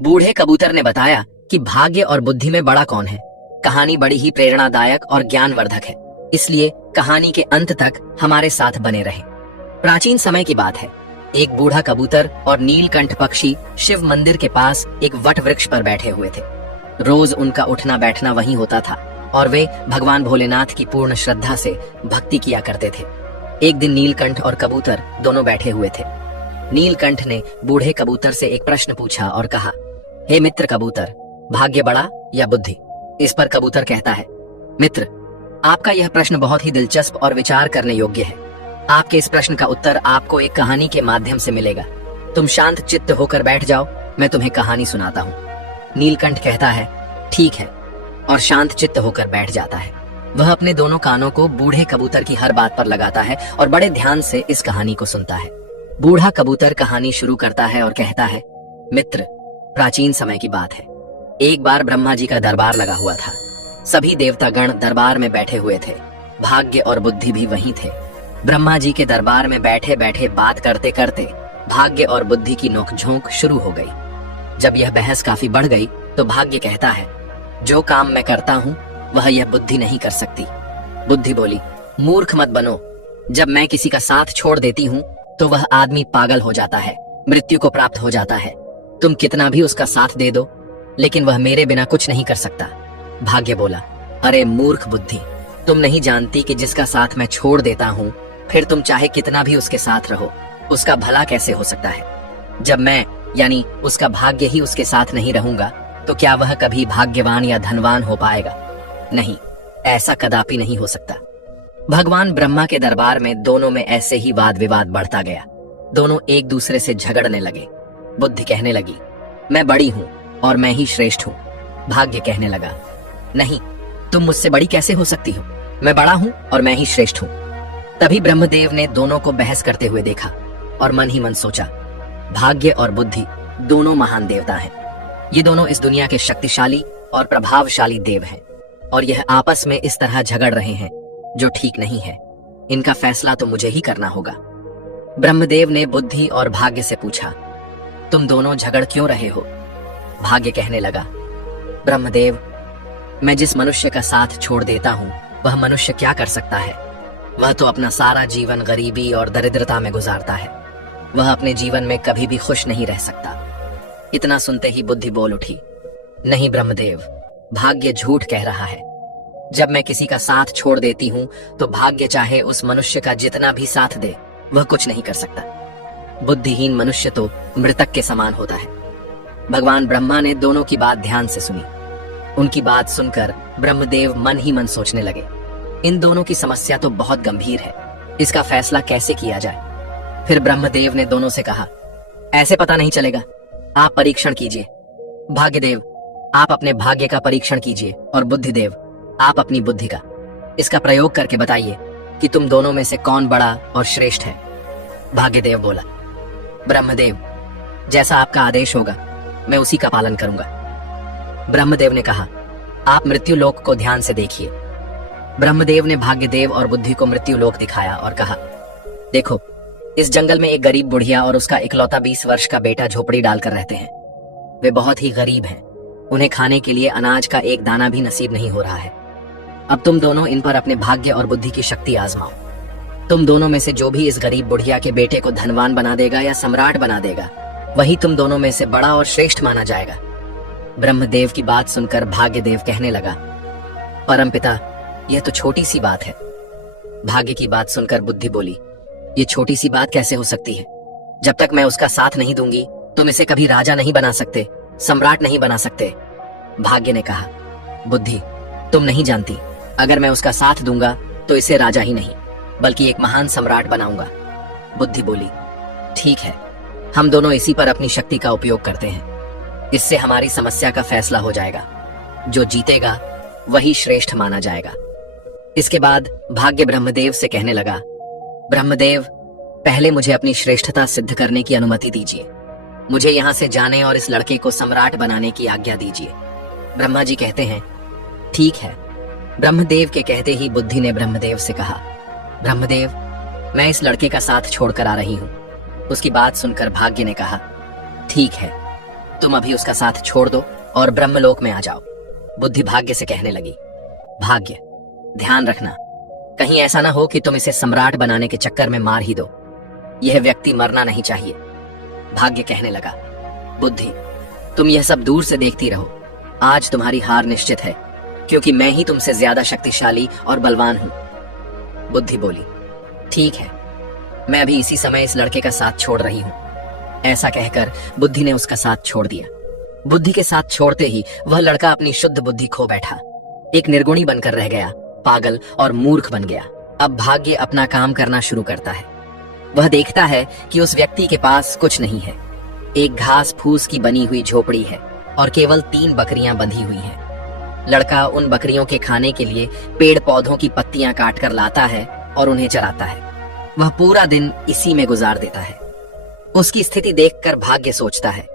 बूढ़े कबूतर ने बताया कि भाग्य और बुद्धि में बड़ा कौन है। कहानी बड़ी ही प्रेरणादायक और ज्ञानवर्धक है, इसलिए कहानी के अंत तक हमारे साथ बने रहें। प्राचीन समय की बात है। एक बूढ़ा कबूतर और नीलकंठ पक्षी शिव मंदिर के पास एक वट वृक्ष पर बैठे हुए थे। रोज उनका उठना बैठना वहीं होता था और वे भगवान भोलेनाथ की पूर्ण श्रद्धा से भक्ति किया करते थे। एक दिन नीलकंठ और कबूतर दोनों बैठे हुए थे। नीलकंठ ने बूढ़े कबूतर से एक प्रश्न पूछा और कहा, हे मित्र कबूतर, भाग्य बड़ा या बुद्धि? इस पर कबूतर कहता है, मित्र, आपका यह प्रश्न बहुत ही दिलचस्प और विचार करने योग्य है। आपके इस प्रश्न का उत्तर आपको एक कहानी के माध्यम से मिलेगा। तुम शांत चित्त होकर बैठ जाओ, मैं तुम्हें कहानी सुनाता हूँ। नीलकंठ कहता है, ठीक है, और शांत चित्त होकर बैठ जाता है। वह अपने दोनों कानों को बूढ़े कबूतर की हर बात पर लगाता है और बड़े ध्यान से इस कहानी को सुनता है। बूढ़ा कबूतर कहानी शुरू करता है और कहता है, मित्र, प्राचीन समय की बात है। एक बार ब्रह्मा जी का दरबार लगा हुआ था। सभी देवतागण दरबार में बैठे हुए थे। भाग्य और बुद्धि भी वहीं थे। ब्रह्मा जी के दरबार में बैठे बैठे बात करते करते भाग्य और बुद्धि की नोकझोंक शुरू हो गई। जब यह बहस काफी बढ़ गई तो भाग्य कहता है, जो काम मैं करता हूँ वह यह बुद्धि नहीं कर सकती। बुद्धि बोली, मूर्ख मत बनो। जब मैं किसी का साथ छोड़ देती हूँ तो वह आदमी पागल हो जाता है, मृत्यु को प्राप्त हो जाता है। तुम कितना भी उसका साथ दे दो, लेकिन वह मेरे बिना कुछ नहीं कर सकता। भाग्य बोला, अरे मूर्ख बुद्धि, तुम नहीं जानती कि जिसका साथ मैं छोड़ देता हूँ, फिर तुम चाहे कितना भी उसके साथ रहो, उसका भला कैसे हो सकता है? जब मैं यानी उसका भाग्य ही उसके साथ नहीं रहूंगा तो क्या वह कभी भाग्यवान या धनवान हो पाएगा? नहीं, ऐसा कदापि नहीं हो सकता। भगवान ब्रह्मा के दरबार में दोनों में ऐसे ही वाद विवाद बढ़ता गया। दोनों एक दूसरे से झगड़ने लगे। बुद्धि कहने लगी, मैं बड़ी हूँ और मैं ही श्रेष्ठ हूँ। भाग्य कहने लगा, नहीं, तुम मुझसे बड़ी कैसे हो सकती हो? मैं बड़ा हूँ और मैं ही श्रेष्ठ हूँ। तभी ब्रह्मदेव ने दोनों को बहस करते हुए देखा और मन ही मन सोचा, भाग्य और बुद्धि दोनों महान देवता हैं। ये दोनों इस दुनिया के शक्तिशाली और प्रभावशाली देव हैं और यह आपस में इस तरह झगड़ रहे हैं, जो ठीक नहीं है। इनका फैसला तो मुझे ही करना होगा। ब्रह्मदेव ने बुद्धि और भाग्य से पूछा, तुम दोनों झगड़ क्यों रहे हो? भाग्य कहने लगा, ब्रह्मदेव, मैं जिस मनुष्य का साथ छोड़ देता हूँ वह मनुष्य क्या कर सकता है? वह तो अपना सारा जीवन गरीबी और दरिद्रता में गुजारता है। वह अपने जीवन में कभी भी खुश नहीं रह सकता। इतना सुनते ही बुद्धि बोल उठी, नहीं ब्रह्मदेव, भाग्य झूठ कह रहा है। जब मैं किसी का साथ छोड़ देती हूँ तो भाग्य चाहे उस मनुष्य का जितना भी साथ दे, वह कुछ नहीं कर सकता। बुद्धिहीन मनुष्य तो मृतक के समान होता है। भगवान ब्रह्मा ने दोनों की बात ध्यान से सुनी। उनकी बात सुनकर ब्रह्मदेव मन ही मन सोचने लगे, इन दोनों की समस्या तो बहुत गंभीर है, इसका फैसला कैसे किया जाए? फिर ब्रह्मदेव ने दोनों से कहा, ऐसे पता नहीं चलेगा, आप परीक्षण कीजिए। भाग्यदेव, आप अपने भाग्य का परीक्षण कीजिए और बुद्धिदेव, आप अपनी बुद्धि का। इसका प्रयोग करके बताइए कि तुम दोनों में से कौन बड़ा और श्रेष्ठ है। भाग्यदेव बोला, ब्रह्मदेव, जैसा आपका आदेश होगा मैं उसी का पालन करूंगा। ब्रह्मदेव ने कहा, आप मृत्यु लोक को ध्यान से देखिए। ब्रह्मदेव ने भाग्यदेव और बुद्धि को मृत्यु लोक दिखाया और कहा, देखो, इस जंगल में एक गरीब बुढ़िया और उसका इकलौता 20 वर्ष का बेटा झोपड़ी डालकर रहते हैं। वे बहुत ही गरीब हैं। उन्हें खाने के लिए अनाज का एक दाना भी नसीब नहीं हो रहा है। अब तुम दोनों इन पर अपने भाग्य और बुद्धि की शक्ति आजमाओ। तुम दोनों में से जो भी इस गरीब बुढ़िया के बेटे को धनवान बना देगा या सम्राट बना देगा, वही तुम दोनों में से बड़ा और श्रेष्ठ माना जाएगा। ब्रह्मदेव की बात सुनकर भाग्यदेव कहने लगा, परमपिता, यह तो छोटी सी बात है। भाग्य की बात सुनकर बुद्धि बोली, ये छोटी सी बात कैसे हो सकती है? जब तक मैं उसका साथ नहीं दूंगी तुम इसे कभी राजा नहीं बना सकते, सम्राट नहीं बना सकते। भाग्य ने कहा, बुद्धि, तुम नहीं जानती, अगर मैं उसका साथ दूंगा तो इसे राजा ही नहीं बल्कि एक महान सम्राट बनाऊंगा। बुद्धि बोली, ठीक है, हम दोनों इसी पर अपनी शक्ति का उपयोग करते हैं। इससे हमारी समस्या का फैसला हो जाएगा। जो जीतेगा वही श्रेष्ठ माना जाएगा। इसके बाद भाग्य ब्रह्मदेव से कहने लगा, ब्रह्मदेव, पहले मुझे अपनी श्रेष्ठता सिद्ध करने की अनुमति दीजिए। मुझे यहाँ से जाने और इस लड़के को सम्राट बनाने की आज्ञा दीजिए। ब्रह्मा जी कहते हैं, ठीक है। ब्रह्मदेव के कहते ही बुद्धि ने ब्रह्मदेव से कहा, ब्रह्मदेव, मैं इस लड़के का साथ छोड़कर आ रही हूँ। उसकी बात सुनकर भाग्य ने कहा, ठीक है, तुम अभी उसका साथ छोड़ दो और ब्रह्मलोक में आ जाओ। बुद्धि भाग्य से कहने लगी, भाग्य, ध्यान रखना, कहीं ऐसा ना हो कि तुम इसे सम्राट बनाने के चक्कर में मार ही दो। यह व्यक्ति मरना नहीं चाहिए। भाग्य कहने लगा, बुद्धि, तुम यह सब दूर से देखती रहो। आज तुम्हारी हार निश्चित है, क्योंकि मैं ही तुमसे ज्यादा शक्तिशाली और बलवान हूं। बुद्धि बोली, ठीक है, मैं अभी इसी समय इस लड़के का साथ छोड़ रही हूं। ऐसा कहकर बुद्धि ने उसका साथ छोड़ दिया। बुद्धि के साथ छोड़ते ही वह लड़का अपनी शुद्ध बुद्धि खो बैठा, एक निर्गुणी बनकर रह गया, पागल और मूर्ख बन गया। अब भाग्य अपना काम करना शुरू करता है। वह देखता है कि उस व्यक्ति के पास कुछ नहीं है। एक घास फूस की बनी हुई झोपड़ी है और केवल 3 बकरियां बंधी हुई हैं। लड़का उन बकरियों के खाने के लिए पेड़ पौधों की पत्तियां काट कर लाता है और उन्हें चराता है। वह पूरा दिन इसी में गुजार देता है। उसकी स्थिति देखकर भाग्य सोचता है,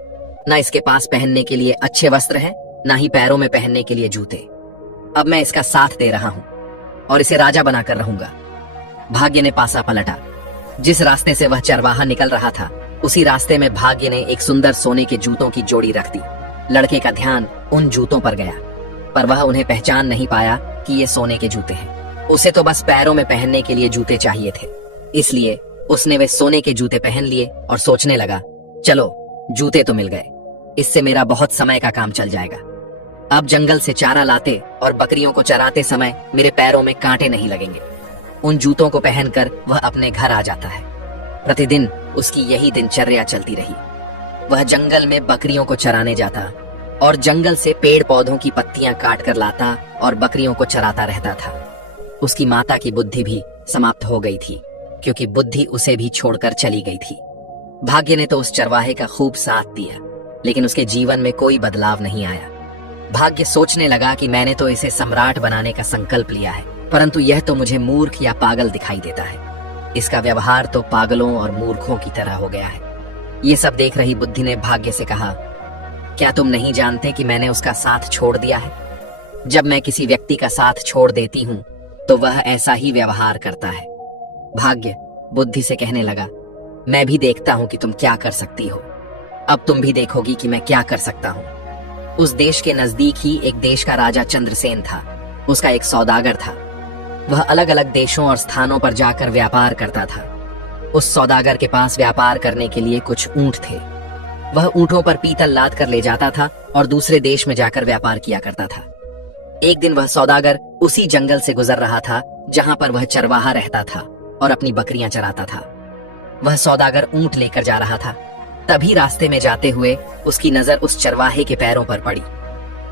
ना इसके पास पहनने के लिए अच्छे वस्त्र हैं, ना ही पैरों में पहनने के लिए जूते। अब मैं इसका साथ दे रहा हूं और इसे राजा बनाकर रहूंगा। भाग्य ने पासा पलटा। जिस रास्ते से वह चरवाहा निकल रहा था, उसी रास्ते में भाग्य ने एक सुंदर सोने के जूतों की जोड़ी रख दी। लड़के का ध्यान उन जूतों पर गया, पर वह उन्हें पहचान नहीं पाया कि ये सोने के जूते हैं। उसे तो बस पैरों में पहनने के लिए जूते चाहिए थे, इसलिए उसने वे सोने के जूते पहन लिए और सोचने लगा, चलो जूते तो मिल गए, इससे मेरा बहुत समय का काम चल जाएगा। अब जंगल से चारा लाते और बकरियों को चराते समय मेरे पैरों में कांटे नहीं लगेंगे। उन जूतों को पहनकर वह अपने घर आ जाता है। प्रतिदिन उसकी यही दिनचर्या चलती रही। वह जंगल में बकरियों को चराने जाता और जंगल से पेड़ पौधों की पत्तियां काट कर लाता और बकरियों को चराता रहता था। उसकी माता की बुद्धि भी समाप्त हो गई थी, क्योंकि बुद्धि उसे भी छोड़कर चली गई थी। भाग्य ने तो उस चरवाहे का खूब साथ दिया, लेकिन उसके जीवन में कोई बदलाव नहीं आया। भाग्य सोचने लगा कि मैंने तो इसे सम्राट बनाने का संकल्प लिया है, परंतु यह तो मुझे मूर्ख या पागल दिखाई देता है। इसका व्यवहार तो पागलों और मूर्खों की तरह हो गया है। ये सब देख रही बुद्धि ने भाग्य से कहा, क्या तुम नहीं जानते कि मैंने उसका साथ छोड़ दिया है? जब मैं किसी व्यक्ति का साथ छोड़ देती हूँ तो वह ऐसा ही व्यवहार करता है। भाग्य बुद्धि से कहने लगा, मैं भी देखता हूँ कि तुम क्या कर सकती हो। अब तुम भी देखोगी कि मैं क्या कर सकता हूँ। उस देश के नजदीक ही एक देश का राजा चंद्रसेन था। उसका एक सौदागर था। वह अलग अलग देशों और स्थानों पर जाकर व्यापार करता था। उस सौदागर के पास व्यापार करने के लिए कुछ ऊंट थे। वह ऊंटों पर पीतल लाद कर ले जाता था और दूसरे देश में जाकर व्यापार किया करता था। एक दिन वह सौदागर उसी जंगल से गुजर रहा था जहां पर वह चरवाहा रहता था और अपनी बकरियां चराता था। वह सौदागर ऊंट लेकर जा रहा था। तभी रास्ते में जाते हुए उसकी नजर उस चरवाहे के पैरों पर पड़ी।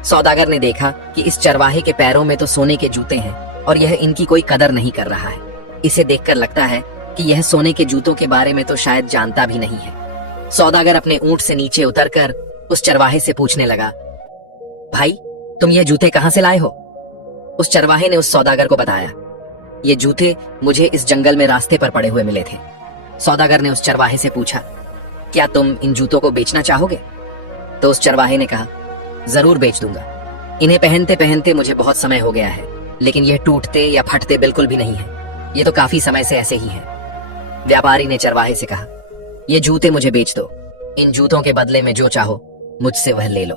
सौदागर ने देखा कि इस चरवाहे के पैरों में तो सोने के जूते हैं और यह इनकी कोई कदर नहीं कर रहा है। इसे देखकर लगता है कि यह सोने के जूतों के बारे में तो शायद जानता भी नहीं है। सौदागर अपने ऊंट से नीचे उतरकर उस चरवाहे से पूछने लगा, भाई तुम ये जूते कहां से लाए हो? उस चरवाहे ने उस सौदागर को बताया, ये जूते मुझे इस जंगल में रास्ते पर पड़े हुए मिले थे। सौदागर ने उस चरवाहे से पूछा, क्या तुम इन जूतों को बेचना चाहोगे? तो उस चरवाहे ने कहा, जरूर बेच दूंगा। इन्हें पहनते पहनते मुझे बहुत समय हो गया है, लेकिन यह टूटते या फटते बिल्कुल भी नहीं है। ये तो काफी समय से ऐसे ही है। व्यापारी ने चरवाहे से कहा, ये जूते मुझे बेच दो। इन जूतों के बदले में जो चाहो मुझसे वह ले लो।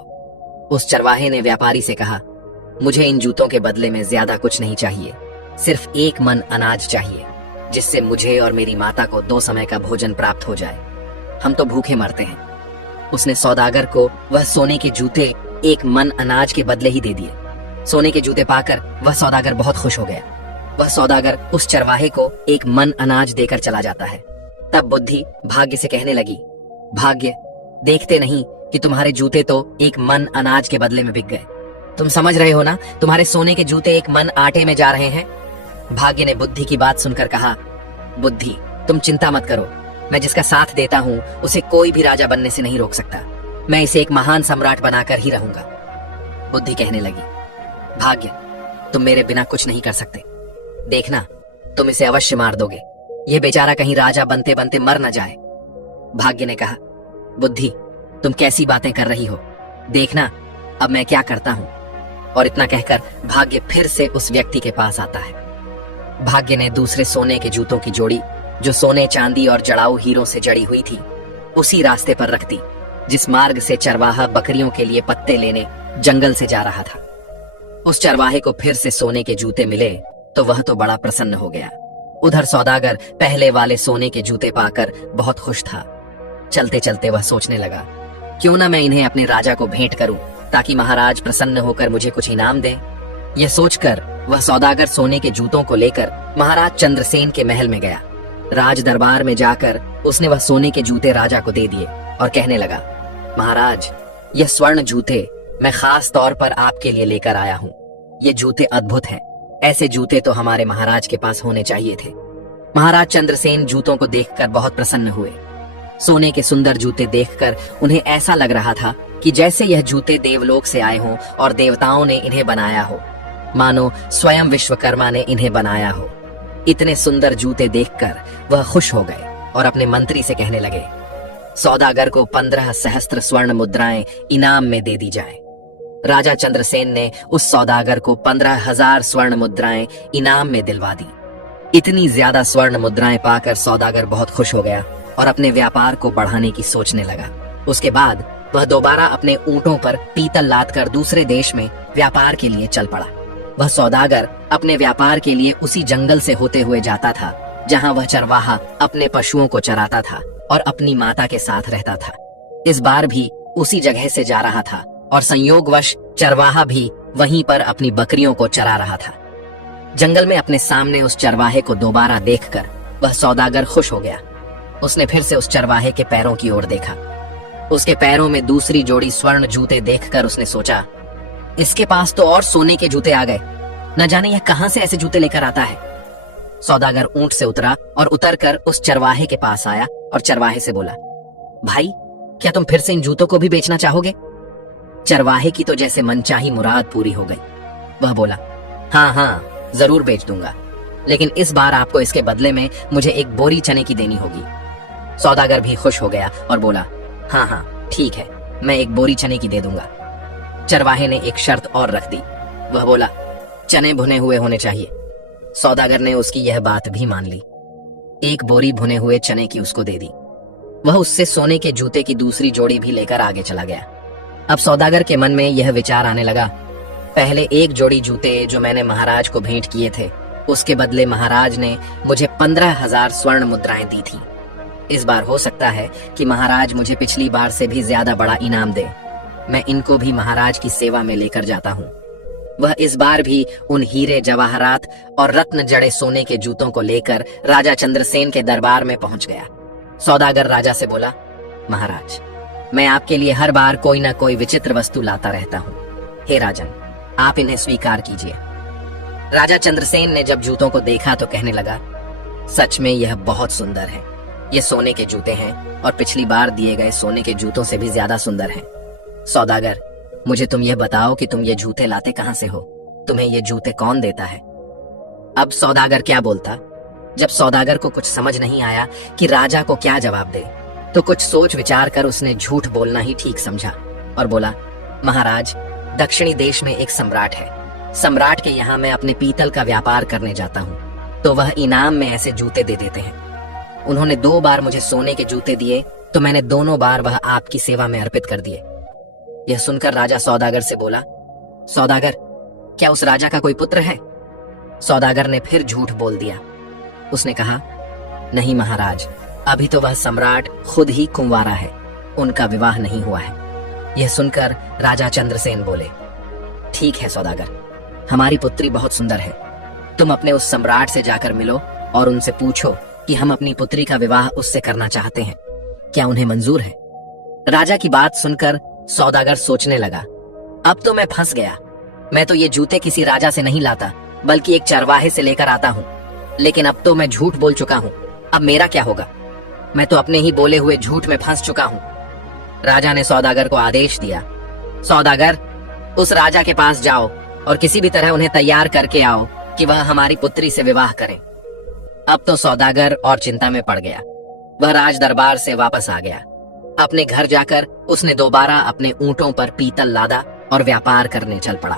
उस चरवाहे ने व्यापारी से कहा, मुझे इन जूतों के बदले में ज्यादा कुछ नहीं चाहिए, सिर्फ 1 मन अनाज चाहिए, जिससे मुझे और मेरी माता को 2 समय का भोजन प्राप्त हो जाए। हम तो भूखे मरते हैं। उसने सौदागर को वह सोने के जूते 1 मन अनाज के बदले ही दे दिए। सोने के जूते पाकर वह सौदागर बहुत खुश हो गया। वह सौदागर उस चरवाहे को 1 मन अनाज देकर चला जाता है। तब बुद्धि भाग्य से कहने लगी, भाग्य, देखते नहीं कि तुम्हारे जूते तो 1 मन अनाज के बदले में बिक गए। तुम समझ रहे हो ना, तुम्हारे सोने के जूते 1 मन आटे में जा रहे हैं। भाग्य ने बुद्धि की बात सुनकर कहा, बुद्धि तुम चिंता मत करो, मैं जिसका साथ देता हूँ उसे कोई भी राजा बनने से नहीं रोक सकता। मैं इसे एक महान सम्राट बनाकर ही रहूंगा। बुद्धि कहने लगी, भाग्य तुम मेरे बिना कुछ नहीं कर सकते। देखना, तुम इसे अवश्य मार दोगे। यह बेचारा कहीं राजा बनते बनते मर न जाए। भाग्य ने कहा, बुद्धि तुम कैसी बातें कर रही हो, देखना अब मैं क्या करता हूं। और इतना कहकर भाग्य फिर से उस व्यक्ति के पास आता है। भाग्य ने दूसरे सोने के जूतों की जोड़ी, जो सोने चांदी और जड़ाऊ हीरों से जड़ी हुई थी, उसी रास्ते पर रख दी जिस मार्ग से चरवाहा बकरियों के लिए पत्ते लेने जंगल से जा रहा था। उस चरवाहे को फिर से सोने के जूते मिले तो वह तो बड़ा प्रसन्न हो गया। उधर सौदागर पहले वाले सोने के जूते पाकर बहुत खुश था। चलते चलते वह सोचने लगा, क्यों ना मैं इन्हें अपने राजा को भेंट करूं ताकि महाराज प्रसन्न होकर मुझे कुछ इनाम दे। यह सोचकर वह सौदागर सोने के जूतों को लेकर महाराज चंद्रसेन के महल में गया। राज दरबार में जाकर उसने वह सोने के जूते राजा को दे दिए और कहने लगा, महाराज, यह स्वर्ण जूते मैं खास तौर पर आपके लिए लेकर आया हूँ। ये जूते अद्भुत हैं। ऐसे जूते तो हमारे महाराज के पास होने चाहिए थे। महाराज चंद्रसेन जूतों को देखकर बहुत प्रसन्न हुए। सोने के सुंदर जूते देखकर उन्हें ऐसा लग रहा था कि जैसे यह जूते देवलोक से आए हों और देवताओं ने इन्हें बनाया हो, मानो स्वयं विश्वकर्मा ने इन्हें बनाया हो। इतने सुंदर जूते देखकर वह खुश हो गए और अपने मंत्री से कहने लगे, सौदागर को 15 सहस्त्र स्वर्ण मुद्राएं इनाम में दे दी जाए। राजा चंद्रसेन ने उस सौदागर को 15,000 स्वर्ण मुद्राएं इनाम में दिलवा दी। इतनी ज्यादा स्वर्ण मुद्राएं पाकर सौदागर बहुत खुश हो गया और अपने व्यापार को बढ़ाने की सोचने लगा। उसके बाद वह दोबारा अपने ऊंटों पर पीतल लादकर दूसरे देश में व्यापार के लिए चल पड़ा। वह सौदागर अपने व्यापार के लिए उसी जंगल से होते हुए जाता था जहां वह चरवाहा अपने पशुओं को चराता था और अपनी माता के साथ रहता था। इस बार भी उसी जगह से जा रहा था और संयोगवश चरवाहा भी वहीं पर अपनी बकरियों को चरा रहा था। जंगल में अपने सामने उस चरवाहे को दोबारा देखकर वह सौदागर खुश हो गया। उसने फिर से उस चरवाहे के पैरों की ओर देखा। उसके पैरों में दूसरी जोड़ी स्वर्ण जूते देखकर उसने सोचा, इसके पास तो और सोने के जूते आ गए। न जाने यह कहां से ऐसे जूते लेकर आता है। सौदागर ऊंट से उतरा और उतरकर उस चरवाहे के पास आया और चरवाहे से बोला, भाई, क्या तुम फिर से इन जूतों को भी बेचना चाहोगे? चरवाहे की तो जैसे मनचाही मुराद पूरी हो गई। वह बोला, हाँ हाँ, जरूर बेच दूंगा, लेकिन इस बार आपको इसके बदले में मुझे एक बोरी चने की देनी होगी। सौदागर भी खुश हो गया और बोला, हाँ हाँ ठीक है, मैं एक बोरी चने की दे दूंगा। चरवाहे ने एक शर्त और रख दी। वह बोला, चने भुने हुए होने चाहिए। सौदागर ने उसकी यह बात भी मान ली। एक बोरी भुने हुए चने की उसको दे दी। वह उससे सोने के जूते की दूसरी जोड़ी भी लेकर आगे चला गया। अब सौदागर के मन में यह विचार आने लगा, पहले एक जोड़ी जूते जो मैंने महाराज को भेंट किए थे, उसके बदले महाराज ने मुझे 15,000 स्वर्ण मुद्राएं दी थी। इस बार हो सकता है कि महाराज मुझे पिछली बार से भी ज्यादा बड़ा इनाम दे। मैं इनको भी महाराज की सेवा में लेकर जाता हूँ। वह इस बार भी उन हीरे जवाहरात और रत्न जड़े सोने के जूतों को लेकर राजा चंद्रसेन के दरबार में पहुंच गया। सौदागर राजा से बोला, महाराज, मैं आपके लिए हर बार कोई ना कोई विचित्र वस्तु लाता रहता हूँ। हे राजन, आप इन्हें स्वीकार कीजिए। राजा चंद्रसेन ने जब जूतों को देखा तो कहने लगा, सच में यह बहुत सुंदर है। ये सोने के जूते हैं और पिछली बार दिए गए सोने के जूतों से भी ज्यादा सुंदर हैं। सौदागर, मुझे तुम यह बताओ कि तुम ये जूते लाते कहां से हो? तुम्हें ये जूते कौन देता है? अब सौदागर क्या बोलता? जब सौदागर को कुछ समझ नहीं आया कि राजा को क्या जवाब दे, तो कुछ सोच विचार कर उसने झूठ बोलना ही ठीक समझा और बोला, महाराज, दक्षिणी देश में एक सम्राट है। सम्राट के यहाँ मैं अपने पीतल का व्यापार करने जाता हूँ, तो वह इनाम में ऐसे जूते दे देते हैं। उन्होंने 2 बार मुझे सोने के जूते दिए, तो मैंने दोनों बार वह आपकी सेवा में अर्पित कर दिए। यह सुनकर राजा सौदागर से बोला, सौदागर, क्या उस राजा का कोई पुत्र है? सौदागर ने फिर झूठ बोल दिया। उसने कहा, नहीं महाराज, अभी तो वह सम्राट खुद ही कुंवारा है, उनका विवाह नहीं हुआ है। यह सुनकर राजा चंद्रसेन बोले, ठीक है सौदागर, हमारी पुत्री बहुत सुंदर है। तुम अपने उस सम्राट से जाकर मिलो और उनसे पूछो कि हम अपनी पुत्री का विवाह उससे करना चाहते हैं, क्या उन्हें मंजूर है? राजा की बात सुनकर सौदागर सोचने लगा, अब तो मैं फंस गया। मैं तो ये जूते किसी राजा से नहीं लाता, बल्कि एक चरवाहे से लेकर आता हूँ। लेकिन अब तो मैं झूठ बोल चुका हूँ, अब मेरा क्या होगा? मैं तो अपने ही बोले हुए झूठ में फंस चुका हूँ। राजा ने सौदागर को आदेश दिया, सौदागर, उस राजा के पास जाओ और किसी भी तरह उन्हें तैयार करके आओ कि वह हमारी पुत्री से विवाह करें। अब तो सौदागर और चिंता में पड़ गया। वह राज दरबार से वापस आ गया। अपने घर जाकर उसने दोबारा अपने ऊंटों पर पीतल लादा और व्यापार करने चल पड़ा।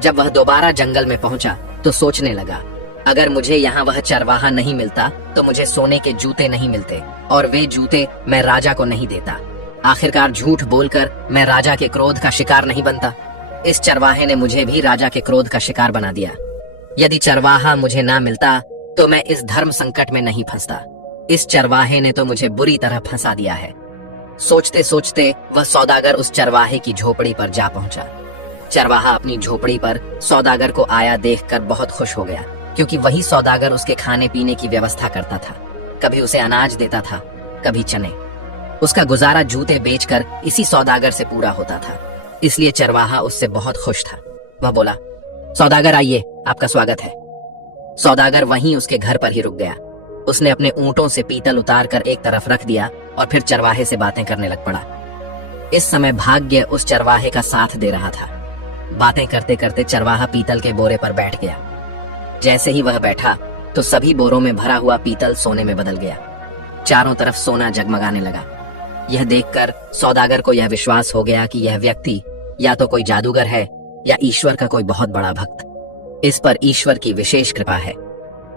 जब वह दोबारा जंगल में पहुंचा तो सोचने लगा, अगर मुझे यहाँ वह चरवाहा नहीं मिलता तो मुझे सोने के जूते नहीं मिलते और वे जूते मैं राजा को नहीं देता। आखिरकार झूठ बोलकर मैं राजा के क्रोध का शिकार नहीं बनता। इस चरवाहे ने मुझे भी राजा के क्रोध का शिकार बना दिया। यदि चरवाहा मुझे ना मिलता तो मैं इस धर्म संकट में नहीं फंसता। इस चरवाहे ने तो मुझे बुरी तरह फंसा दिया है। सोचते सोचते वह सौदागर उस चरवाहे की झोपड़ी पर जा पहुंचा। चरवाहा अपनी झोपड़ी पर सौदागर को आया देखकर बहुत खुश हो गया, क्योंकि वही सौदागर उसके खाने पीने की व्यवस्था करता था। कभी उसे अनाज देता था, कभी चने। उसका गुजारा जूते बेचकर इसी सौदागर से पूरा होता था, इसलिए चरवाहा उससे बहुत खुश था। वह बोला, सौदागर आइए, आपका स्वागत है। सौदागर वहीं उसके घर पर ही रुक गया। उसने अपने ऊंटों से पीतल उतार कर एक तरफ रख दिया और फिर चरवाहे से बातें करने लग पड़ा। इस समय भाग्य उस चरवाहे का साथ दे रहा था। बातें करते करते चरवाहा पीतल के बोरे पर बैठ गया। जैसे ही वह बैठा तो सभी बोरों में भरा हुआ पीतल सोने में बदल गया। चारों तरफ सोना जगमगाने लगा। यह देखकर सौदागर को यह विश्वास हो गया कि यह व्यक्ति या तो कोई जादूगर है या ईश्वर का कोई बहुत बड़ा भक्त। इस पर ईश्वर की विशेष कृपा है।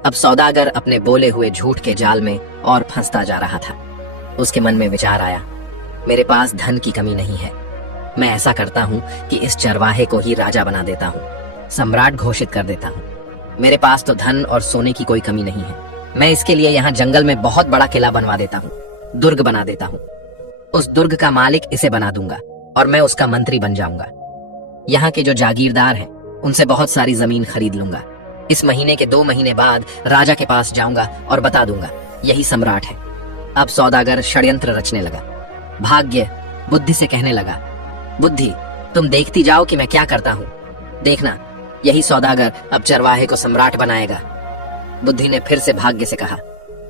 अब सौदागर अपने बोले हुए झूठ के जाल में और फंसता जा रहा था। उसके मन में विचार आया, मेरे पास धन की कमी नहीं है। मैं ऐसा करता हूँ कि इस चरवाहे को ही राजा बना देता हूँ, सम्राट घोषित कर देता हूँ। मेरे पास तो धन और सोने की कोई कमी नहीं है। मैं इसके लिए यहाँ जंगल में बहुत बड़ा किला बनवा देता हूँ, दुर्ग बना देता हूँ। उस दुर्ग का मालिक इसे बना दूंगा और मैं उसका मंत्री बन जाऊंगा। यहाँ के जो जागीरदार हैं उनसे बहुत सारी जमीन खरीद लूंगा। इस महीने के 2 महीने बाद राजा के पास जाऊंगा और बता दूंगा यही सम्राट है। अब सौदागर षड्यंत्र रचने लगा। भाग्य बुद्धि से कहने लगा, बुद्धि, तुम देखती जाओ कि मैं क्या करता हूँ। देखना, यही सौदागर अब चरवाहे को सम्राट बनाएगा। बुद्धि ने फिर से भाग्य से कहा,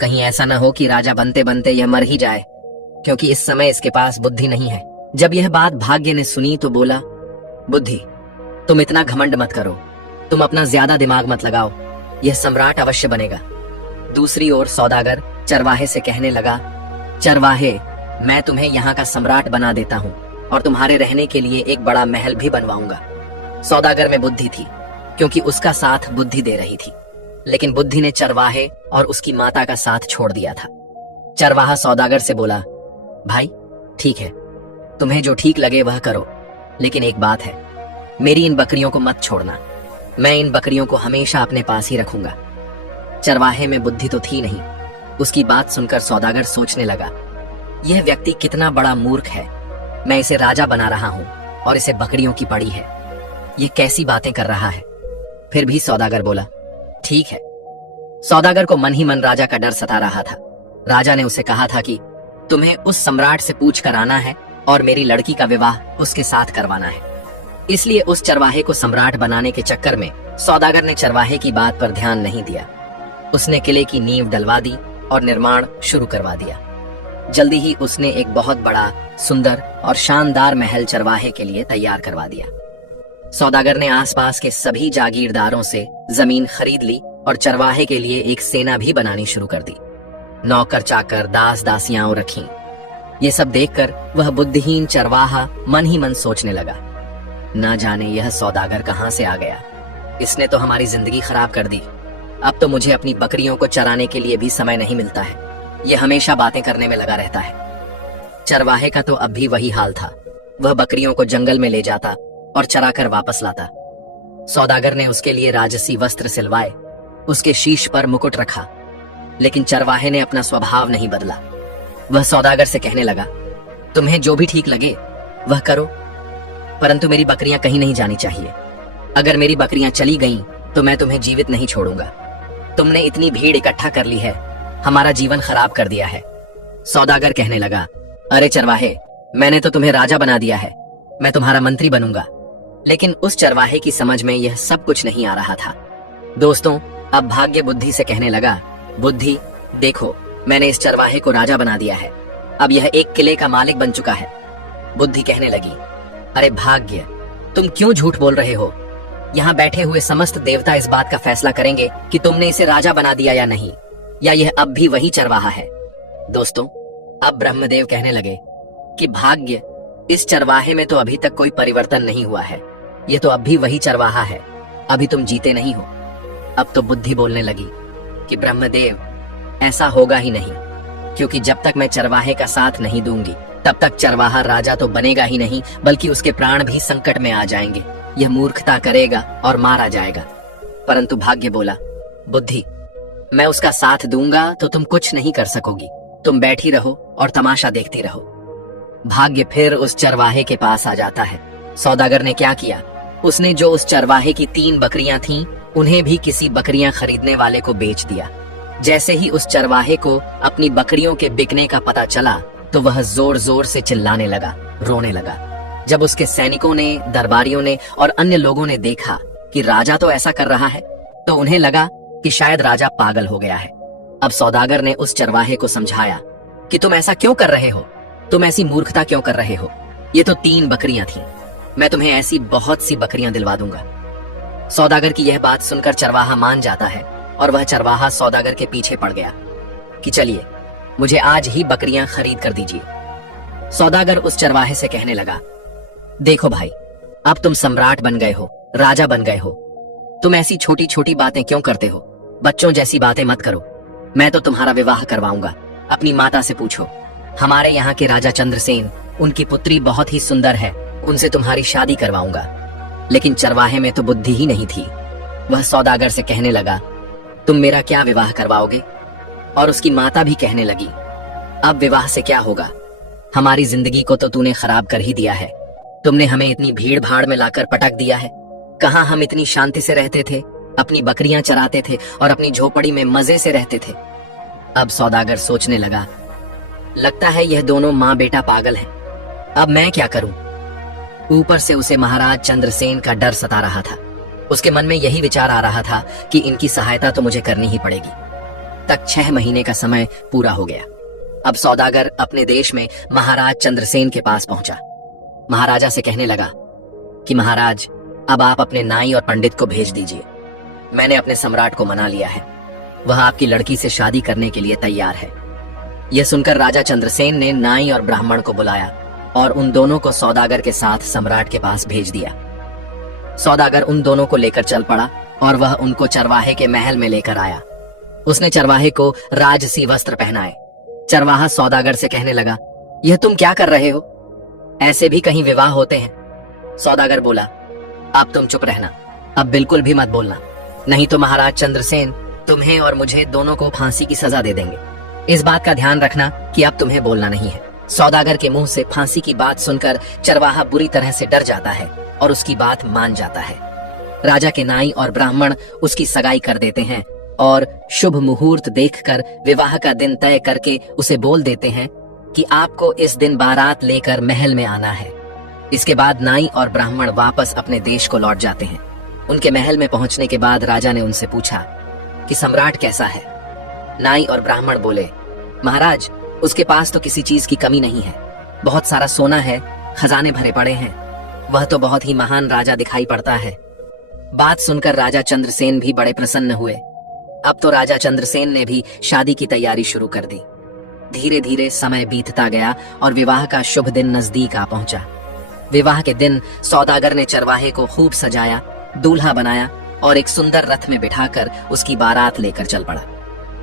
कहीं ऐसा न हो कि राजा बनते बनते यह मर ही जाए, क्योंकि इस समय इसके पास बुद्धि नहीं है। जब यह बात भाग्य ने सुनी तो बोला, बुद्धि, तुम इतना घमंड मत करो, तुम अपना ज्यादा दिमाग मत लगाओ, यह सम्राट अवश्य बनेगा। दूसरी ओर सौदागर चरवाहे से कहने लगा, चरवाहे, मैं तुम्हें यहाँ का सम्राट बना देता हूँ और तुम्हारे रहने के लिए एक बड़ा महल भी बनवाऊंगा। सौदागर में बुद्धि थी, क्योंकि उसका साथ बुद्धि दे रही थी, लेकिन बुद्धि ने चरवाहे और उसकी माता का साथ छोड़ दिया था। चरवाहा सौदागर से बोला, भाई ठीक है, तुम्हें जो ठीक लगे वह करो, लेकिन एक बात है, मेरी इन बकरियों को मत छोड़ना। मैं इन बकरियों को हमेशा अपने पास ही रखूंगा। चरवाहे में बुद्धि तो थी नहीं। उसकी बात सुनकर सौदागर सोचने लगा, यह व्यक्ति कितना बड़ा मूर्ख है। मैं इसे राजा बना रहा हूं और इसे बकरियों की पड़ी है। ये कैसी बातें कर रहा है। फिर भी सौदागर बोला, ठीक है। सौदागर को मन ही मन राजा का डर सता रहा था। राजा ने उसे कहा था कि तुम्हें उस सम्राट से पूछ कर आना है और मेरी लड़की का विवाह उसके साथ करवाना है। इसलिए उस चरवाहे को सम्राट बनाने के चक्कर में सौदागर ने चरवाहे की बात पर ध्यान नहीं दिया। उसने किले की नींव डलवा दी और निर्माण शुरू करवा दिया। जल्दी ही उसने एक बहुत बड़ा, सुंदर और शानदार महल चरवाहे के लिए तैयार करवा दिया। सौदागर ने आसपास के सभी जागीरदारों से जमीन खरीद ली और चरवाहे के लिए एक सेना भी बनानी शुरू कर दी। नौकर चाकर, दास दासियां रखीं। ये सब देखकर वह बुद्धिहीन चरवाहा मन ही मन सोचने लगा, ना जाने यह सौदागर कहां से आ गया। इसने तो हमारी जिंदगी खराब कर दी। अब तो मुझे अपनी बकरियों को चराने के लिए भी समय नहीं मिलता है। यह हमेशा बातें करने में लगा रहता है। चरवाहे का तो अब भी वही हाल था। वह बकरियों को जंगल में ले जाता और चराकर वापस लाता। सौदागर ने उसके लिए राजसी वस्त्र सिलवाए, उसके शीश पर मुकुट रखा, लेकिन चरवाहे ने अपना स्वभाव नहीं बदला। वह सौदागर से कहने लगा, तुम्हें जो भी ठीक लगे वह करो, परंतु मेरी बकरियां कहीं नहीं जानी चाहिए। अगर मेरी बकरियां चली गईं तो मैं तुम्हें जीवित नहीं छोड़ूंगा। तुमने इतनी भीड़ इकट्ठा कर ली है, हमारा जीवन खराब कर दिया है। सौदागर कहने लगा, अरे चरवाहे, मैंने तो तुम्हें राजा बना दिया है, मैं तुम्हारा मंत्री बनूंगा। लेकिन उस चरवाहे की समझ में यह सब कुछ नहीं आ रहा था। दोस्तों, अब भाग्य बुद्धि से कहने लगा, बुद्धि, देखो, मैंने इस चरवाहे को राजा बना दिया है। अब यह एक किले का मालिक बन चुका है। बुद्धि कहने लगी, अरे भाग्य, तुम क्यों झूठ बोल रहे हो? यहाँ बैठे हुए समस्त देवता इस बात का फैसला करेंगे कि तुमने इसे राजा बना दिया या नहीं, या यह अब भी वही चरवाहा है। दोस्तों, अब ब्रह्मदेव कहने लगे कि भाग्य, इस चरवाहे में तो अभी तक कोई परिवर्तन नहीं हुआ है। ये तो अब भी वही चरवाहा है, अभी तुम जीते नहीं हो। अब तो बुद्धि बोलने लगी कि ब्रह्मदेव, ऐसा होगा ही नहीं, क्योंकि जब तक मैं चरवाहे का साथ नहीं दूंगी तब तक चरवाहा राजा तो बनेगा ही नहीं, बल्कि उसके प्राण भी संकट में आ जाएंगे। यह मूर्खता करेगा और मारा जाएगा। परंतु भाग्य बोला, बुद्धि, मैं उसका साथ दूंगा तो तुम कुछ नहीं कर सकोगी। तुम बैठी रहो और तमाशा देखती रहो। भाग्य फिर उस चरवाहे के पास आ जाता है। सौदागर ने क्या किया, उसने जो उस चरवाहे की 3 बकरियां थीं, उन्हें भी किसी बकरियां खरीदने वाले को बेच दिया। जैसे ही उस चरवाहे को अपनी बकरियों के बिकने का पता चला तो वह जोर जोर से चिल्लाने लगा, रोने लगा। जब उसके सैनिकों ने, दरबारियों ने और अन्य लोगों ने देखा कि राजा तो ऐसा कर रहा है, तो उन्हें लगा कि शायद राजा पागल हो गया है। अब सौदागर ने उस चरवाहे को समझाया कि तुम ऐसा क्यों कर रहे हो, तुम ऐसी मूर्खता क्यों कर रहे हो। ये तो 3 बकरियां थीं, मैं तुम्हें ऐसी बहुत सी बकरियां दिलवा दूंगा। सौदागर की यह बात सुनकर चरवाहा मान जाता है और वह चरवाहा सौदागर के पीछे पड़ गया कि चलिए, मुझे आज ही बकरियां खरीद कर दीजिए। सौदागर उस चरवाहे से कहने लगा, देखो भाई, अब तुम सम्राट बन गए हो, राजा बन गए हो। तुम ऐसी छोटी छोटी बातें क्यों करते हो? बच्चों जैसी बातें मत करो। मैं तो तुम्हारा विवाह करवाऊंगा। अपनी माता से पूछो, हमारे यहाँ के राजा चंद्रसेन, उनकी पुत्री बहुत ही सुंदर है, उनसे तुम्हारी शादी करवाऊंगा। लेकिन चरवाहे में तो बुद्धि ही नहीं थी। वह सौदागर से कहने लगा, तुम मेरा क्या विवाह करवाओगे? और उसकी माता भी कहने लगी, अब विवाह से क्या होगा? हमारी जिंदगी को तो तूने खराब कर ही दिया है। तुमने हमें इतनी भीड़ भाड़ में लाकर पटक दिया है। कहाँ हम इतनी शांति से रहते थे, अपनी बकरियां चराते थे और अपनी झोपड़ी में मजे से रहते थे। अब सौदागर सोचने लगा, लगता है यह दोनों माँ बेटा पागल हैं। अब मैं क्या करूं? ऊपर से उसे महाराज चंद्रसेन का डर सता रहा था। उसके मन में यही विचार आ रहा था कि इनकी सहायता तो मुझे करनी ही पड़ेगी। तक 6 महीने का समय पूरा हो गया। अब सौदागर अपने देश में महाराज चंद्रसेन के पास पहुंचा। महाराजा से कहने लगा कि महाराज, अब आप अपने नाई और पंडित को भेज दीजिए। मैंने अपने सम्राट को मना लिया है, वह आपकी लड़की से शादी करने के लिए तैयार है। यह सुनकर राजा चंद्रसेन ने नाई और ब्राह्मण को बुलाया और उन दोनों को सौदागर के साथ सम्राट के पास भेज दिया। सौदागर उन दोनों को लेकर चल पड़ा और वह उनको चरवाहे के महल में लेकर आया। उसने चरवाहे को राजसी वस्त्र पहनाए। चरवाहा सौदागर से कहने लगा, यह तुम क्या कर रहे हो? ऐसे भी कहीं विवाह होते हैं? सौदागर बोला, अब तुम चुप रहना, अब बिल्कुल भी मत बोलना, नहीं तो महाराज चंद्रसेन तुम्हें और मुझे दोनों को फांसी की सजा दे देंगे। इस बात का ध्यान रखना कि अब तुम्हें बोलना नहीं है। सौदागर के मुंह से फांसी की बात सुनकर चरवाहा बुरी तरह से डर जाता है और उसकी बात मान जाता है। राजा के नाई और ब्राह्मण उसकी सगाई कर देते हैं और शुभ मुहूर्त देखकर विवाह का दिन तय करके उसे बोल देते हैं कि आपको इस दिन बारात लेकर महल में आना है। इसके बाद नाई और ब्राह्मण वापस अपने देश को लौट जाते हैं। उनके महल में पहुंचने के बाद राजा ने उनसे पूछा कि सम्राट कैसा है? नाई और ब्राह्मण बोले, महाराज, उसके पास तो किसी चीज की कमी नहीं है, बहुत सारा सोना है, खजाने भरे पड़े हैं, वह तो बहुत ही महान राजा दिखाई पड़ता है। बात सुनकर राजा चंद्रसेन भी बड़े प्रसन्न हुए। अब तो राजा चंद्रसेन ने भी शादी की तैयारी शुरू कर दी। धीरे धीरे समय बीतता गया और विवाह का शुभ दिन नजदीक आ पहुंचा। विवाह के दिन सौदागर ने चरवाहे को खूब सजाया, दूल्हा बनाया और एक सुंदर रथ में बिठाकर उसकी बारात लेकर चल पड़ा।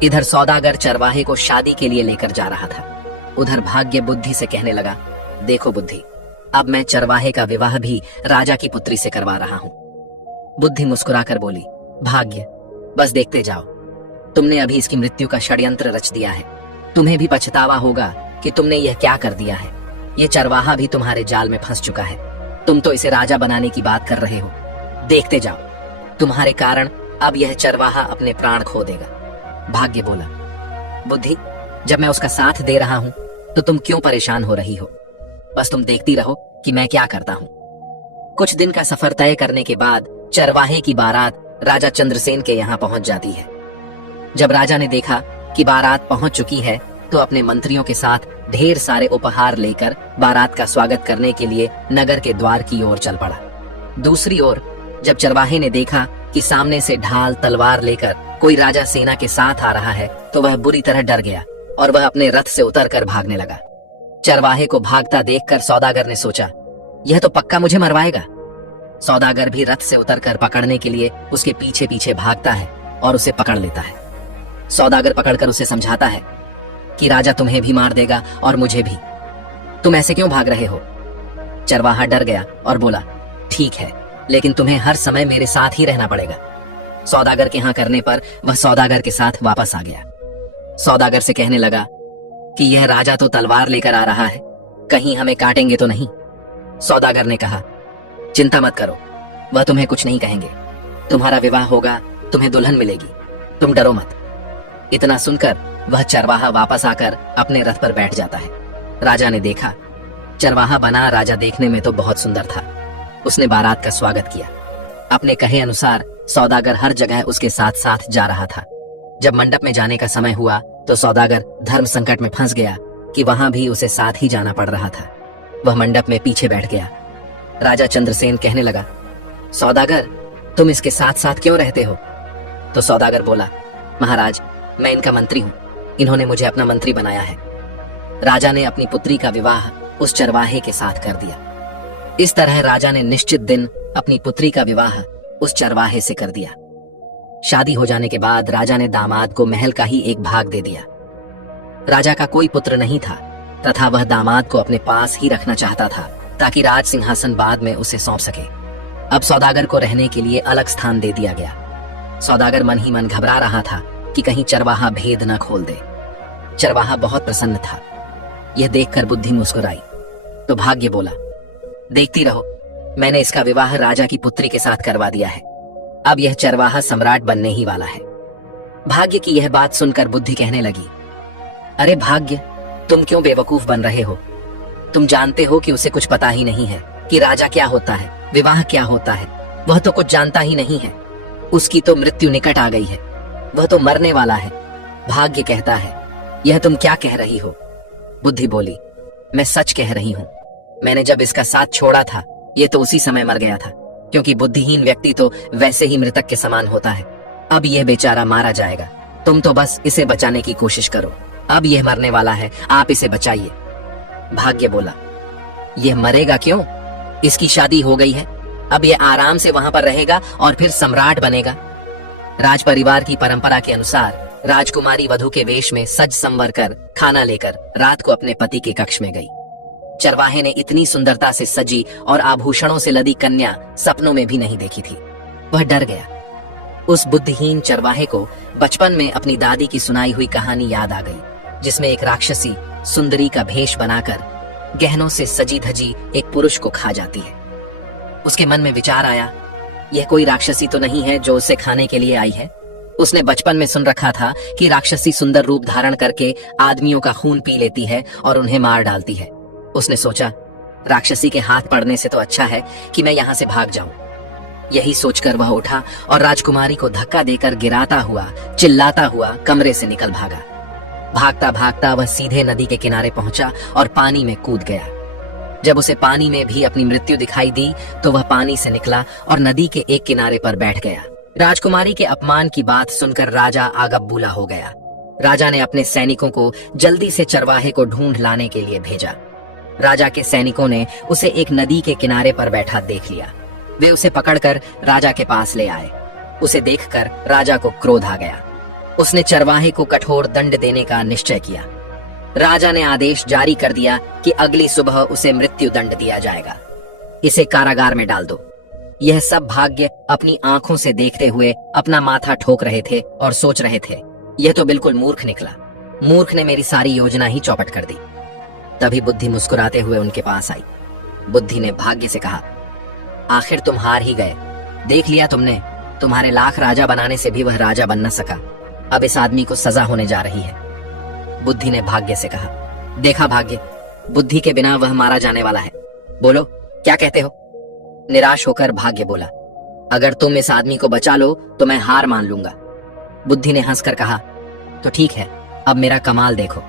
इधर सौदागर चरवाहे को शादी के लिए लेकर जा रहा था। उधर भाग्य बुद्धि से कहने लगा, देखो बुद्धि, अब मैं चरवाहे का विवाह भी राजा की पुत्री से करवा रहा हूँ। बुद्धि मुस्कुराकर बोली, भाग्य, बस देखते जाओ, तुमने अभी इसकी मृत्यु का षड्यंत्र रच दिया है। तुम्हें भी पछतावा होगा कि तुमने यह क्या कर दिया है। ये चरवाहा भी तुम्हारे जाल में फंस चुका है। तुम तो इसे राजा बनाने की बात कर रहे हो। देखते जाओ, तुम्हारे कारण अब यह चरवाहा अपने प्राण खो देगा। भाग्य बोला, बुद्धि, जब मैं उसका साथ दे रहा हूं तो तुम क्यों परेशान हो रही हो? बस तुम देखती रहो कि मैं क्या करता हूं। कुछ दिन का सफर तय करने के बाद चरवाहे की बारात राजा चंद्रसेन के यहाँ पहुंच जाती है। जब राजा ने देखा कि बारात पहुंच चुकी है तो अपने मंत्रियों के साथ ढेर सारे उपहार लेकर बारात का स्वागत करने के लिए नगर के द्वार की ओर चल पड़ा। दूसरी ओर जब चरवाहे ने देखा कि सामने से ढाल तलवार लेकर कोई राजा सेना के साथ आ रहा है तो वह बुरी तरह डर गया और वह अपने रथ से उतरकर भागने लगा। चरवाहे को भागता देखकर सौदागर ने सोचा, यह तो पक्का मुझे मरवाएगा। सौदागर भी रथ से उतरकर पकड़ने के लिए उसके पीछे पीछे भागता है और उसे पकड़ लेता है। सौदागर पकड़कर उसे समझाता है कि राजा तुम्हें भी मार देगा और मुझे भी। तुम ऐसे क्यों भाग रहे हो? चरवाहा डर गया और बोला, ठीक है, लेकिन तुम्हें हर समय मेरे साथ ही रहना पड़ेगा। सौदागर के यहाँ करने पर वह सौदागर के साथ वापस आ गया। सौदागर से कहने लगा कि यह राजा तो तलवार लेकर आ रहा है, कहीं हमें काटेंगे तो नहीं? सौदागर ने कहा, चिंता मत करो, वह तुम्हें कुछ नहीं कहेंगे। तुम्हारा विवाह होगा, तुम्हें दुल्हन मिलेगी, तुम डरो मत। इतना सुनकर वह चरवाहा वापस आकर अपने रथ पर बैठ जाता है। राजा ने देखा, चरवाहा बना राजा देखने में तो बहुत सुंदर था। उसने बारात का स्वागत किया। अपने कहे अनुसार सौदागर हर जगह उसके साथ साथ जा रहा था। जब मंडप में जाने का समय हुआ तो सौदागर धर्म संकट में फंस गया कि वहां भी उसे साथ ही जाना पड़ रहा था। वह मंडप में पीछे बैठ गया। राजा चंद्रसेन कहने लगा, सौदागर, तुम इसके साथ साथ क्यों रहते हो? तो सौदागर बोला, महाराज, मैं इनका मंत्री हूं, इन्होंने मुझे अपना मंत्री बनाया है। राजा ने अपनी पुत्री का विवाह उस चरवाहे के साथ कर दिया। इस तरह राजा ने निश्चित दिन अपनी पुत्री का विवाह उस चरवाहे से कर दिया। शादी हो जाने के बाद राजा ने दामाद को महल का ही एक भाग दे दिया। राजा का कोई पुत्र नहीं था तथा वह दामाद को अपने पास ही रखना चाहता था ताकि राज सिंहासन बाद में उसे सौंप सके। अब सौदागर को रहने के लिए अलग स्थान दे दिया गया। सौदागर मन ही मन घबरा रहा था कि कहीं चरवाहा भेद न खोल दे। चरवाहा बहुत प्रसन्न था। यह देखकर बुद्धि मुस्कुराई तो भाग्य बोला, देखती रहो, मैंने इसका विवाह राजा की पुत्री के साथ करवा दिया है। अब यह चरवाहा सम्राट बनने ही वाला है। भाग्य की यह बात सुनकर बुद्धि कहने लगी, अरे भाग्य, तुम क्यों बेवकूफ बन रहे हो? तुम जानते हो कि उसे कुछ पता ही नहीं है कि राजा क्या होता है, विवाह क्या होता है। वह तो कुछ जानता ही नहीं है। उसकी तो मृत्यु निकट आ गई है, वह तो मरने वाला है। भाग्य कहता है, यह तुम क्या कह रही हो? बुद्धि बोली, मैं सच कह रही हूँ। मैंने जब इसका साथ छोड़ा था, ये तो उसी समय मर गया था, क्योंकि बुद्धिहीन व्यक्ति तो वैसे ही मृतक के समान होता है। अब यह बेचारा मारा जाएगा, तुम तो बस इसे बचाने की कोशिश करो। अब यह मरने वाला है, आप इसे बचाइए। भाग्य बोला, यह मरेगा क्यों? इसकी शादी हो गई है, अब यह आराम से वहां पर रहेगा और फिर सम्राट बनेगा। राज परिवार की परंपरा के अनुसार राजकुमारी वधू के वेश में सज संवर कर खाना लेकर रात को अपने पति के कक्ष में गई। चरवाहे ने इतनी सुंदरता से सजी और आभूषणों से लदी कन्या सपनों में भी नहीं देखी थी। वह डर गया। उस बुद्धिहीन चरवाहे को बचपन में अपनी दादी की सुनाई हुई कहानी याद आ गई, जिसमें एक राक्षसी सुंदरी का भेष बनाकर गहनों से सजी धजी एक पुरुष को खा जाती है। उसके मन में विचार आया, यह कोई राक्षसी तो नहीं है जो उसे खाने के लिए आई है। उसने बचपन में सुन रखा था कि राक्षसी सुंदर रूप धारण करके आदमियों का खून पी लेती है और उन्हें मार डालती है। उसने सोचा, राक्षसी के हाथ पड़ने से तो अच्छा है कि मैं यहाँ से भाग जाऊं। यही सोचकर वह उठा और राजकुमारी को धक्का देकर गिराता हुआ, चिल्लाता हुआ कमरे से निकल भागा। भागता भागता वह सीधे नदी के किनारे पहुंचा और पानी में कूद गया। जब उसे पानी में भी अपनी मृत्यु दिखाई दी तो वह पानी से निकला और नदी के एक किनारे पर बैठ गया। राजकुमारी के अपमान की बात सुनकर राजा आगबबूला हो गया। राजा ने अपने सैनिकों को जल्दी से चरवाहे को ढूंढ लाने के लिए भेजा। राजा के सैनिकों ने उसे एक नदी के किनारे पर बैठा देख लिया। वे उसे पकड़कर राजा के पास ले आए। उसे देखकर राजा को क्रोध आ गया। उसने चरवाहे को कठोर दंड देने का निश्चय किया। राजा ने आदेश जारी कर दिया कि अगली सुबह उसे मृत्यु दंड दिया जाएगा। इसे कारागार में डाल दो। यह सब भाग्य अपनी आंखों से देखते हुए अपना माथा ठोक रहे थे और सोच रहे थे, यह तो बिल्कुल मूर्ख निकला। मूर्ख ने मेरी सारी योजना ही चौपट कर दी। तभी बुद्धि मुस्कुराते हुए उनके पास आई। बुद्धि ने भाग्य से कहा, आखिर तुम हार ही गए। देख लिया तुमने, तुम्हारे लाख राजा बनाने से भी वह राजा बन न सका। अब इस आदमी को सजा होने जा रही है। बुद्धि ने भाग्य से कहा, देखा भाग्य, बुद्धि के बिना वह मारा जाने वाला है। बोलो क्या कहते हो? निराश होकर भाग्य बोला, अगर तुम इस आदमी को बचा लो तो मैं हार मान लूंगा। बुद्धि ने हंसकर कहा, तो ठीक है, अब मेरा कमाल देखो।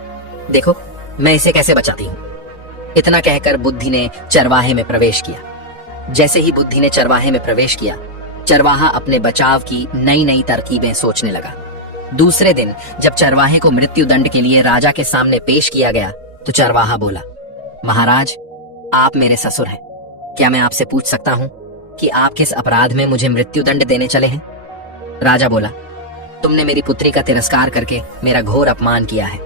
देखो मैं इसे कैसे बचाती हूँ। इतना कहकर बुद्धि ने चरवाहे में प्रवेश किया। जैसे ही बुद्धि ने चरवाहे में प्रवेश किया, चरवाहा अपने बचाव की नई नई तरकीबें सोचने लगा। दूसरे दिन जब चरवाहे को मृत्यु दंड के लिए राजा के सामने पेश किया गया तो चरवाहा बोला, महाराज, आप मेरे ससुर हैं। क्या मैं आपसे पूछ सकता हूँ कि आप किस अपराध में मुझे मृत्यु दंड देने चले हैं? राजा बोला, तुमने मेरी पुत्री का तिरस्कार करके मेरा घोर अपमान किया है,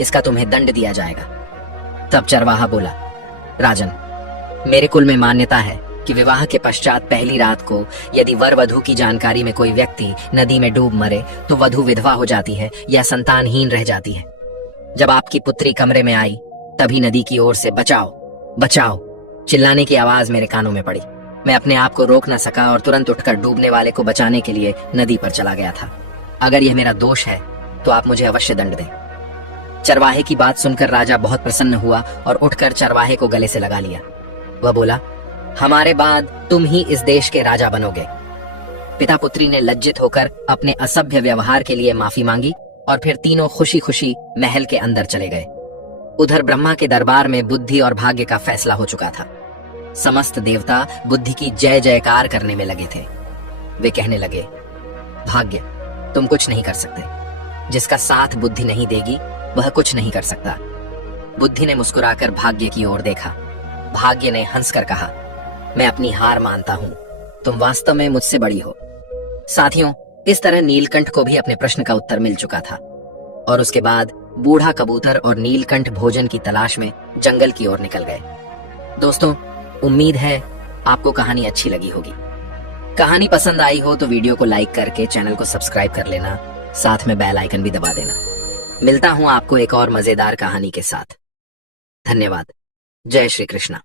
इसका तुम्हें दंड दिया जाएगा। तब चरवाहा बोला, राजन, मेरे कुल में मान्यता है कि विवाह के पश्चात पहली रात को यदि वर वधु की जानकारी में कोई व्यक्ति नदी में डूब मरे तो वधु विधवा हो जाती है या संतानहीन रह जाती है। जब आपकी पुत्री कमरे में आई तभी नदी की ओर से बचाओ बचाओ चिल्लाने की आवाज मेरे कानों में पड़ी। मैं अपने आप को रोक न सका और तुरंत उठकर डूबने वाले को बचाने के लिए नदी पर चला गया था। अगर यह मेरा दोष है तो आप मुझे अवश्य दंड दें। चरवाहे की बात सुनकर राजा बहुत प्रसन्न हुआ और उठकर चरवाहे को गले से लगा लिया। वह बोला, हमारे बाद तुम ही इस देश के राजा बनोगे। पिता पुत्री ने लज्जित होकर अपने असभ्य व्यवहार के लिए माफी मांगी और फिर तीनों खुशी खुशी महल के अंदर चले गए। उधर ब्रह्मा के दरबार में बुद्धि और भाग्य का फैसला हो चुका था। समस्त देवता बुद्धि की जय जयकार करने में लगे थे। वे कहने लगे, भाग्य, तुम कुछ नहीं कर सकते। जिसका साथ बुद्धि नहीं देगी वह कुछ नहीं कर सकता। बुद्धि ने मुस्कुराकर भाग्य की ओर देखा। भाग्य ने हंसकर कहा, मैं अपनी हार मानता हूं, तुम वास्तव में मुझसे बड़ी हो। साथियों, इस तरह नीलकंठ को भी अपने प्रश्न का उत्तर मिल चुका था और उसके बाद बूढ़ा कबूतर और नीलकंठ भोजन की तलाश में जंगल की ओर निकल गए। दोस्तों, उम्मीद है आपको कहानी अच्छी लगी होगी। कहानी पसंद आई हो तो वीडियो को लाइक करके चैनल को सब्सक्राइब कर लेना, साथ में बेल आइकन भी दबा देना। मिलता हूं आपको एक और मजेदार कहानी के साथ। धन्यवाद। जय श्री कृष्णा।